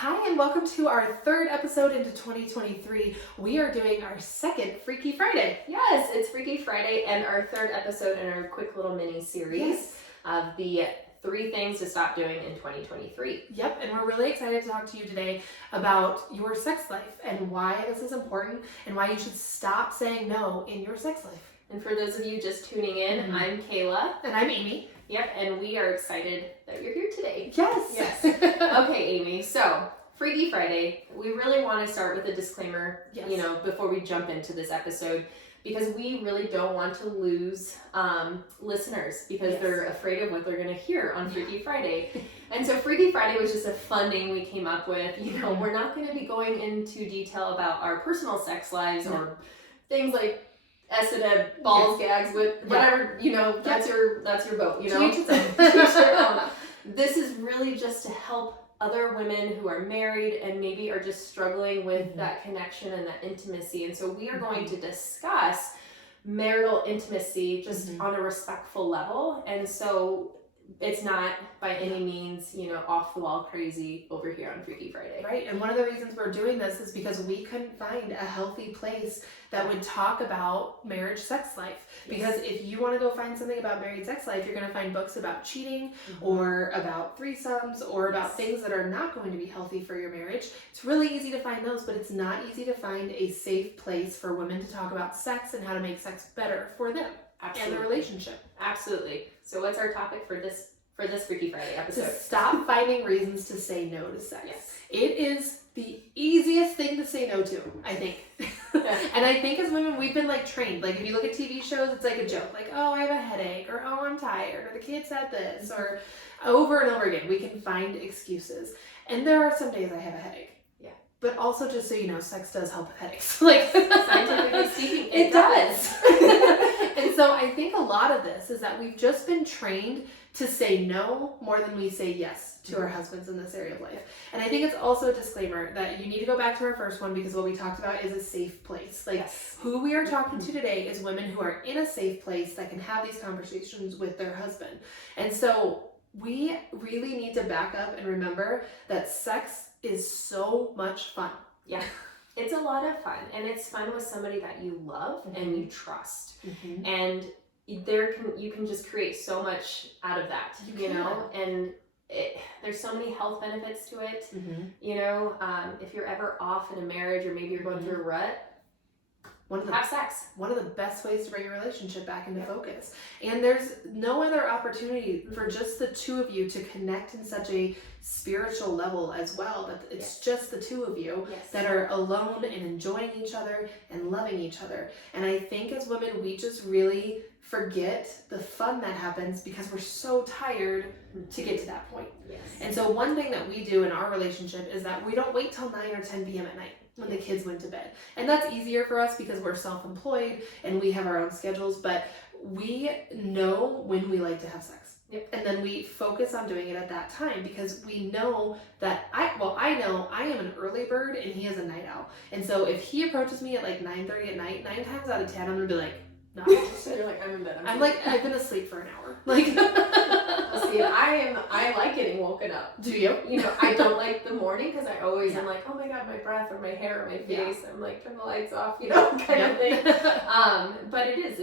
Hi, and welcome to our third episode into 2023. We are doing our second Freaky Friday. Yes, it's Freaky Friday and our third episode in our quick little mini series of the 3 things to stop doing in 2023. Yep, and we're really excited to talk to you today about your sex life and why this is important and why you should stop saying no in your sex life. And for those of you just tuning in, I'm Kayla. And I'm Amy. Yep, and we are excited that you're here today. Yes. Okay, Amy, so Freaky Friday, we really want to start with a disclaimer, before we jump into this episode, because we really don't want to lose listeners because they're afraid of what they're going to hear on Freaky Friday. And so Freaky Friday was just a fun name we came up with. We're not going to be going into detail about our personal sex lives or things like SNM, balls, gags, whatever, that's your vote, This is really just to help other women who are married and maybe are just struggling with that connection and that intimacy. And so we are going to discuss marital intimacy just on a respectful level. And so it's not by any means, off the wall crazy over here on Freaky Friday. Right. And one of the reasons we're doing this is because we couldn't find a healthy place that would talk about marriage sex life. Because if you want to go find something about married sex life, you're going to find books about cheating or about threesomes or about things that are not going to be healthy for your marriage. It's really easy to find those, but it's not easy to find a safe place for women to talk about sex and how to make sex better for them. Absolutely. And the relationship. Absolutely. So what's our topic for this Freaky Friday episode? To stop finding reasons to say no to sex. Yes. It is the easiest thing to say no to, I think. And I think as women, we've been trained. If you look at TV shows, it's a joke. Oh, I have a headache, or oh, I'm tired, or the kid said this, or over and over again, we can find excuses. And there are some days I have a headache. Yeah. But also, just so you know, sex does help with headaches. Scientifically speaking, it does. And so I think a lot of this is that we've just been trained to say no more than we say yes to our husbands in this area of life. And I think it's also a disclaimer that you need to go back to our first one, because what we talked about is a safe place. Who we are talking to today is women who are in a safe place that can have these conversations with their husband. And so we really need to back up and remember that sex is so much fun. Yeah. It's a lot of fun, and it's fun with somebody that you love and you trust. And you can just create so much out of that, and there's so many health benefits to it. If you're ever off in a marriage, or maybe you're going through a rut, have sex. One of the best ways to bring your relationship back into focus. And there's no other opportunity for just the two of you to connect in such a spiritual level as well, that it's just the two of you that are alone and enjoying each other and loving each other. And I think as women, we just really forget the fun that happens because we're so tired to get to that point. And so one thing that we do in our relationship is that we don't wait till 9 or 10 p.m. at night when the kids went to bed. And that's easier for us because we're self-employed and we have our own schedules, but we know when we like to have sex. And then we focus on doing it at that time, because we know that I know I am an early bird and he is a night owl. And so if he approaches me at 9:30 at night, 9 times out of 10 I'm gonna be like, not interested. You're I'm in bed. I'm I've been asleep for an hour. See, I like getting woken up. Do you? I don't like the morning because I always am oh my god, my breath or my hair or my face. I'm turn the lights off, kind of thing. But it's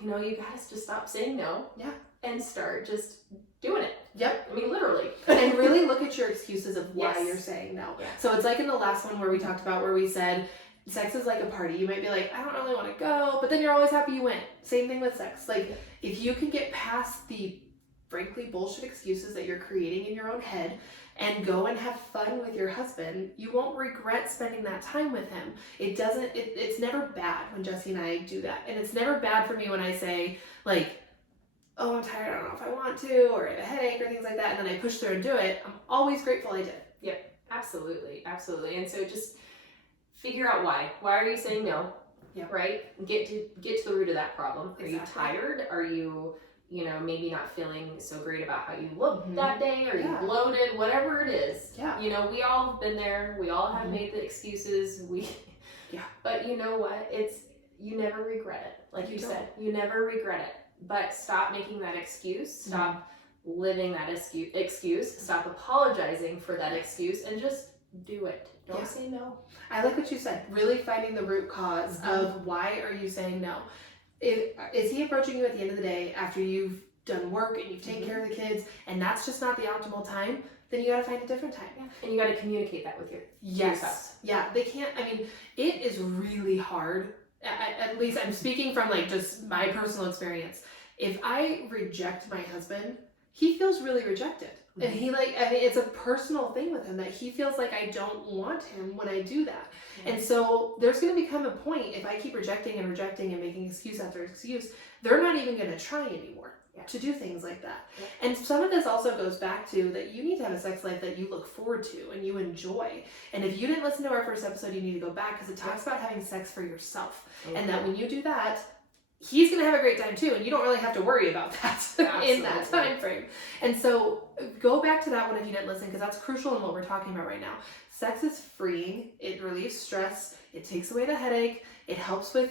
you guys just stop saying no. Yeah. And start just doing it. Yep. I mean, literally. And really look at your excuses of why you're saying no. Yeah. So it's in the last one where we talked about where we said sex is like a party. You might be I don't really want to go, but then you're always happy you went. Same thing with sex. If you can get past the frankly bullshit excuses that you're creating in your own head and go and have fun with your husband, you won't regret spending that time with him. It's never bad when Jesse and I do that. And it's never bad for me when I say oh, I'm tired, I don't know if I want to, or I have a headache or things like that, and then I push through and do it. I'm always grateful I did. Yep, absolutely. And so just figure out why. Why are you saying no? Yeah. Right? Get to the root of that problem. Are you tired? Are you, maybe not feeling so great about how you look that day? Are you bloated? Whatever it is. Yeah. We all have been there. We all have made the excuses. But you know what? You never regret it. Like you said, you never regret it. But stop making that excuse. Stop living that excuse. Stop apologizing for that excuse and just do it. Don't say no. I like what you said. Really finding the root cause of why are you saying no? Is he approaching you at the end of the day after you've done work and you've taken care of the kids and that's just not the optimal time? Then you got to find a different time. Yeah. And you got to communicate that with yourself. Yeah, they can't. I mean, it is really hard. At least I'm speaking from like just my personal experience. If I reject my husband, he feels really rejected. And he it's a personal thing with him that he feels like I don't want him when I do that. And so there's going to become a point if I keep rejecting and making excuse after excuse, they're not even going to try anymore to do things like that. And some of this also goes back to that you need to have a sex life that you look forward to and you enjoy. And if you didn't listen to our first episode, you need to go back because it talks about having sex for yourself. And that when you do that, he's going to have a great time too, and you don't really have to worry about that in that time frame. And so go back to that one if you didn't listen, because that's crucial in what we're talking about right now. Sex is freeing. It relieves stress. It takes away the headache. It helps with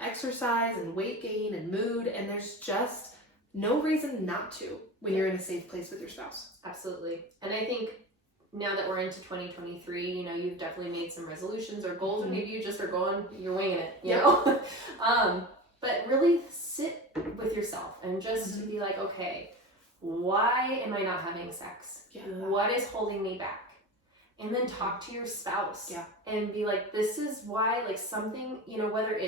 exercise and weight gain and mood, and there's just no reason not to when you're in a safe place with your spouse. Absolutely. And I think now that we're into 2023, you've definitely made some resolutions or goals, or maybe you just are you're winging it, you know? But really sit with yourself and just be like, okay, why am I not having sex? What is holding me back? And then talk to your spouse and be like, this is why, like something, whether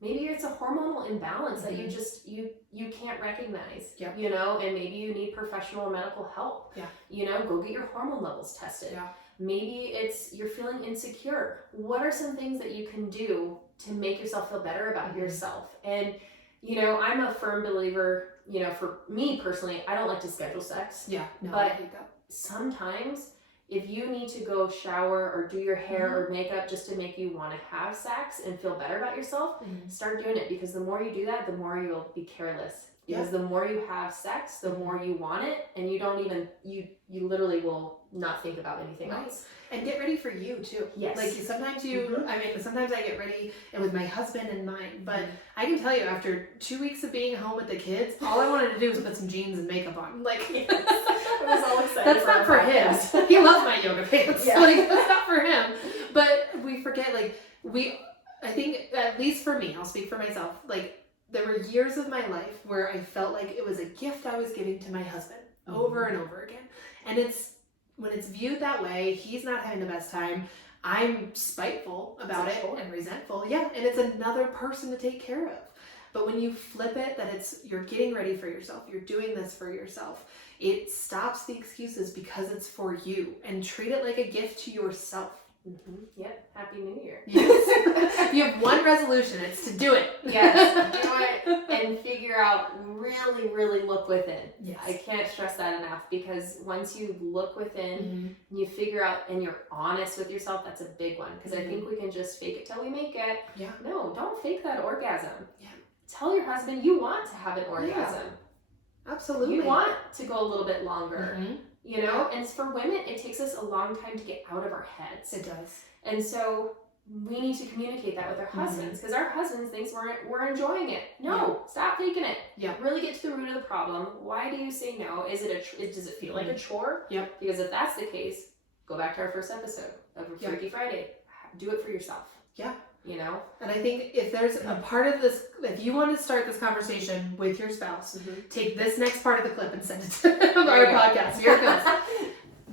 maybe it's a hormonal imbalance that you just, you can't recognize, and maybe you need professional medical help, go get your hormone levels tested. Maybe you're feeling insecure. What are some things that you can do to make yourself feel better about yourself? And, I'm a firm believer, for me personally, I don't like to schedule sex. But sometimes if you need to go shower or do your hair or makeup just to make you want to have sex and feel better about yourself, start doing it, because the more you do that, the more you'll be careless. Because the more you have sex, the more you want it, and you don't even, you literally will not think about anything else. And get ready for you too. Yes. Like sometimes sometimes I get ready and with my husband in mind, but I can tell you after 2 weeks of being home with the kids, all I wanted to do was put some jeans and makeup on. Like, I was all excited. That's not for him. He loves my yoga pants. Like, that's not for him. But we forget, I think, at least for me, I'll speak for myself, like, there were years of my life where I felt like it was a gift I was giving to my husband over and over again. And when it's viewed that way, he's not having the best time. I'm spiteful about it and resentful. And it's another person to take care of. But when you flip it, that you're getting ready for yourself, you're doing this for yourself, it stops the excuses because it's for you, and treat it like a gift to yourself. Yep. Happy New Year. Yes. You have one resolution. It's to do it. Yes. Do it and figure out, really, really look within. Yes. I can't stress that enough, because once you look within, and you figure out and you're honest with yourself, that's a big one. Because I think we can just fake it till we make it. No, don't fake that orgasm. Tell your husband you want to have an orgasm. Absolutely. You want to go a little bit longer. And for women, it takes us a long time to get out of our heads. It does. And so we need to communicate that with our husbands, because our husbands think we're enjoying it. No, stop faking it. Really get to the root of the problem. Why do you say no? Does it feel like a chore? Because if that's the case, go back to our first episode of Freaky Friday. Do it for yourself. And I think if there's a part of this, if you want to start this conversation with your spouse, take this next part of the clip and send it to our podcast. Here it goes.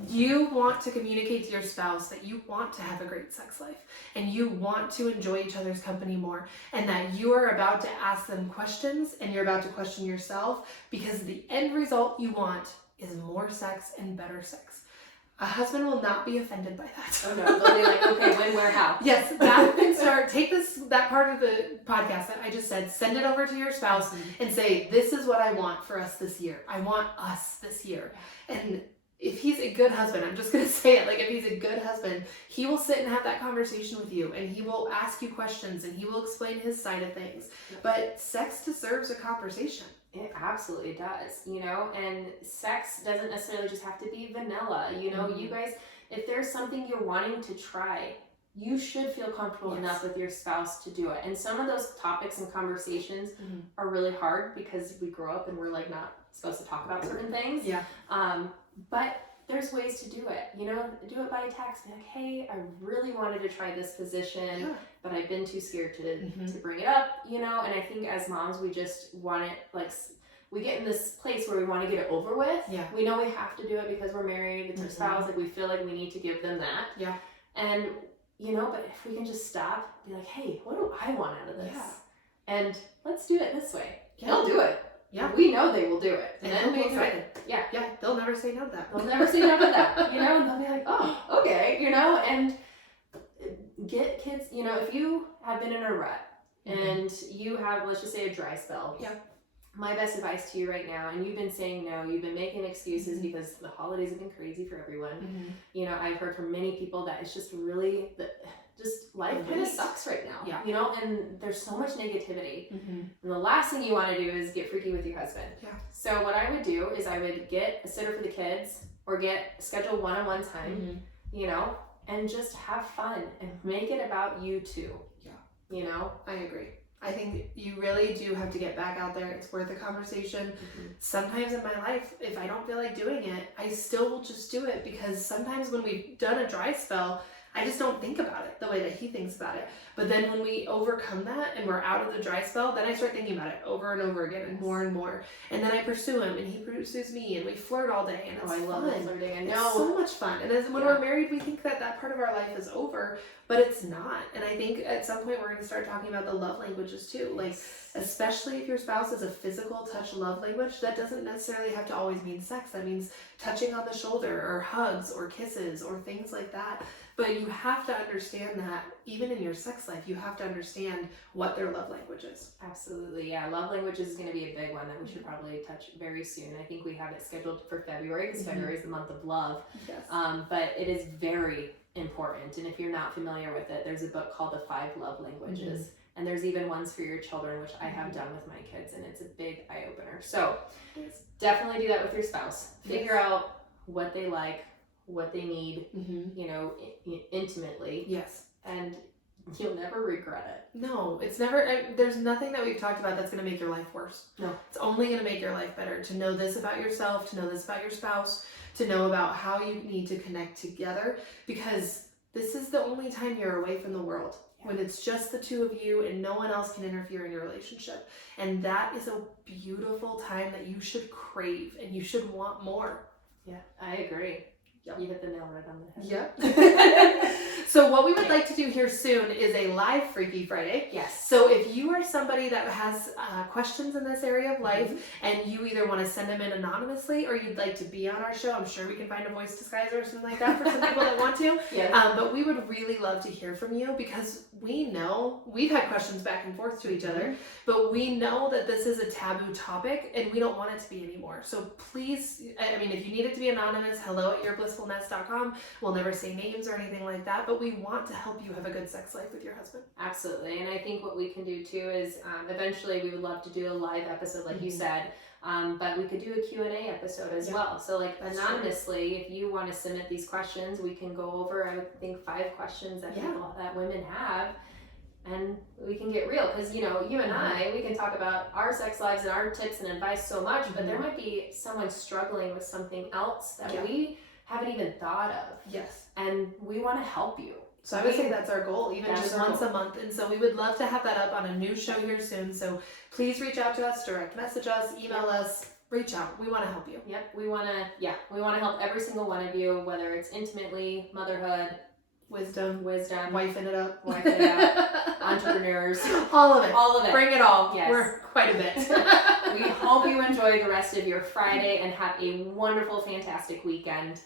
You want to communicate to your spouse that you want to have a great sex life and you want to enjoy each other's company more, and that you are about to ask them questions and you're about to question yourself, because the end result you want is more sex and better sex. A husband will not be offended by that. Oh no, they'll be like, okay, when, where, how? Yes, that can start. Take that part of the podcast that I just said, send it over to your spouse and say, this is what I want for us this year. I want us this year. And if he's a good husband, I'm just going to say it, like if he's a good husband, he will sit and have that conversation with you, and he will ask you questions and he will explain his side of things. But sex deserves a conversation. It absolutely does, and sex doesn't necessarily just have to be vanilla. You guys, if there's something you're wanting to try, you should feel comfortable enough with your spouse to do it. And some of those topics and conversations are really hard because we grow up and we're like not supposed to talk about certain things. Yeah. But there's ways to do it. You know, do it by text. Be like, hey, I really wanted to try this position, but I've been too scared to bring it up, you know? And I think as moms, we just want it, like, we get in this place where we want to get it over with. Yeah. We know we have to do it because we're married, it's our spouse, like we feel like we need to give them that. Yeah. And, you know, but if we can just stop, be like, hey, what do I want out of this? Yeah. And let's do it this way. Yeah. They'll do it. Yeah. We know they will do it. And then they'll we be excited. Yeah. Yeah. They'll never say no to that. They'll never say no to that, you know, and they'll be like, oh, okay, you know, and get kids, you know, if you have been in a rut and you have, let's just say, a dry spell. Yeah. My best advice to you right now, and you've been saying no, you've been making excuses because the holidays have been crazy for everyone. You know, I've heard from many people that it's just really, just life kind of sucks right now. Yeah. You know, and there's so much negativity. And the last thing you want to do is get freaky with your husband. Yeah. So what I would do is I would get a sitter for the kids or schedule one-on-one time, you know, and just have fun and make it about you two. Yeah. You know? I agree. I think you really do have to get back out there. It's worth a conversation. Sometimes in my life, if I don't feel like doing it, I still will just do it, because sometimes when we've done a dry spell, I just don't think about it the way that he thinks about it. But then when we overcome that and we're out of the dry spell, then I start thinking about it over and over again and more and more. And then I pursue him and he pursues me and we flirt all day, and it's I love fun. flirting. I It's know. so much fun. And as when we're married, we think that that part of our life is over, but it's not. And I think at some point we're going to start talking about the love languages too. Like, especially if your spouse is a physical touch love language, that doesn't necessarily have to always mean sex. That means touching on the shoulder or hugs or kisses or things like that. But you have to understand that even in your sex life, you have to understand what their love language is. Absolutely, yeah. Love languages is going to be a big one that we should probably touch very soon. I think we have it scheduled for February because February is the month of love. Yes. But it is very important. And if you're not familiar with it, there's a book called The 5 Love Languages. And there's even ones for your children, which I have done with my kids, and it's a big eye-opener. So definitely do that with your spouse. Figure out what they like, what they need, you know, intimately. Yes. And you'll never regret it. No, it's never, there's nothing that we've talked about that's going to make your life worse. No. It's only going to make your life better to know this about yourself, to know this about your spouse, to know about how you need to connect together, because this is the only time you're away from the world. When it's just the two of you and no one else can interfere in your relationship. And that is a beautiful time that you should crave and you should want more. Yeah, I agree. Yep. You hit the nail right on the head. Yep. So what we would like to do here soon is a live Freaky Friday. Yes. So if you are somebody that has questions in this area of life and you either want to send them in anonymously or you'd like to be on our show, I'm sure we can find a voice disguiser or something like that for some people that want to. Yeah. But we would really love to hear from you, because we know we've had questions back and forth to each other, but we know that this is a taboo topic and we don't want it to be anymore. So please, I mean, if you need it to be anonymous, hello@yourblissfulnest.com. We'll never say names or anything like that, but we want to help you have a good sex life with your husband. Absolutely. And I think what we can do too is eventually we would love to do a live episode like you said, but we could do a Q&A episode as well. So like anonymously, if you want to submit these questions, we can go over, I would think, 5 questions that that women have, and we can get real, because you know, you and I, we can talk about our sex lives and our tips and advice so much, but there might be someone struggling with something else that we haven't even thought of. Yes. And we want to help you. So I would say that's our goal, even That's just our once goal. a month. And so we would love to have that up on a new show here soon. So please reach out to us, direct message us, email us, reach out. We want to help you. Yep, we want to help every single one of you, whether it's intimately, motherhood, Wisdom, wifing it up, entrepreneurs, all of it. all of it. Bring it all. Yes. We're quite a bit. We hope you enjoy the rest of your Friday and have a wonderful, fantastic weekend.